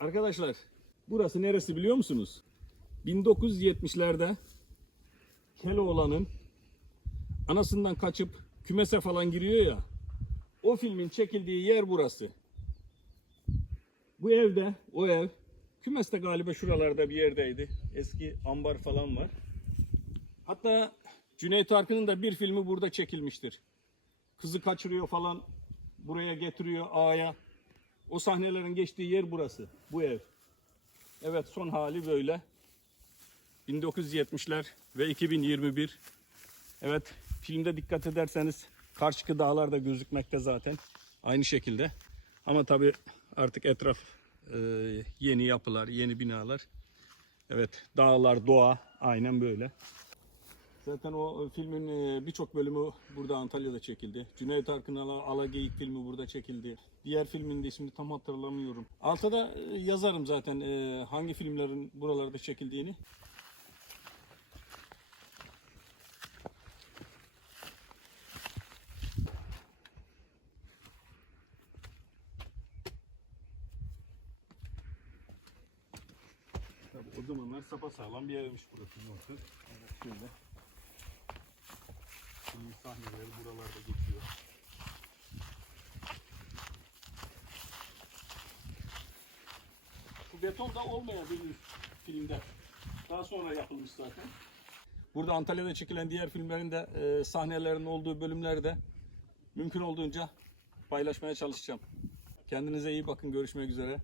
Arkadaşlar burası neresi biliyor musunuz? 1970'lerde Keloğlan'ın anasından kaçıp kümese falan giriyor ya. O filmin çekildiği yer burası. Bu evde, o ev kümeste galiba şuralarda bir yerdeydi. Eski ambar falan var. Hatta Cüneyt Arkın'ın da bir filmi burada çekilmiştir. Kızı kaçırıyor falan buraya getiriyor ağaya. O sahnelerin geçtiği yer burası. Bu ev. Evet son hali böyle. 1970'ler ve 2021. Evet filmde dikkat ederseniz karşıki dağlar da gözükmekte zaten. Aynı şekilde. Ama tabi artık etraf e, yeni yapılar, yeni binalar. Evet dağlar, doğa aynen böyle. Zaten o filmin e, birçok bölümü burada Antalya'da çekildi. Cüneyt Arkın Ala, Alageyik filmi burada çekildi. Diğer filmin de ismini tam hatırlamıyorum. Altta da e, yazarım zaten e, hangi filmlerin buralarda çekildiğini. Tabii o zamanlar sapasağlam bir yermiş burası. Evet şöyle. Filmin sahneleri buralarda geçiyor. Bu beton da olmayabilir filmde. Daha sonra yapılmış zaten. Burada Antalya'da çekilen diğer filmlerin de e, sahnelerin olduğu bölümleri de mümkün olduğunca paylaşmaya çalışacağım. Kendinize iyi bakın. Görüşmek üzere.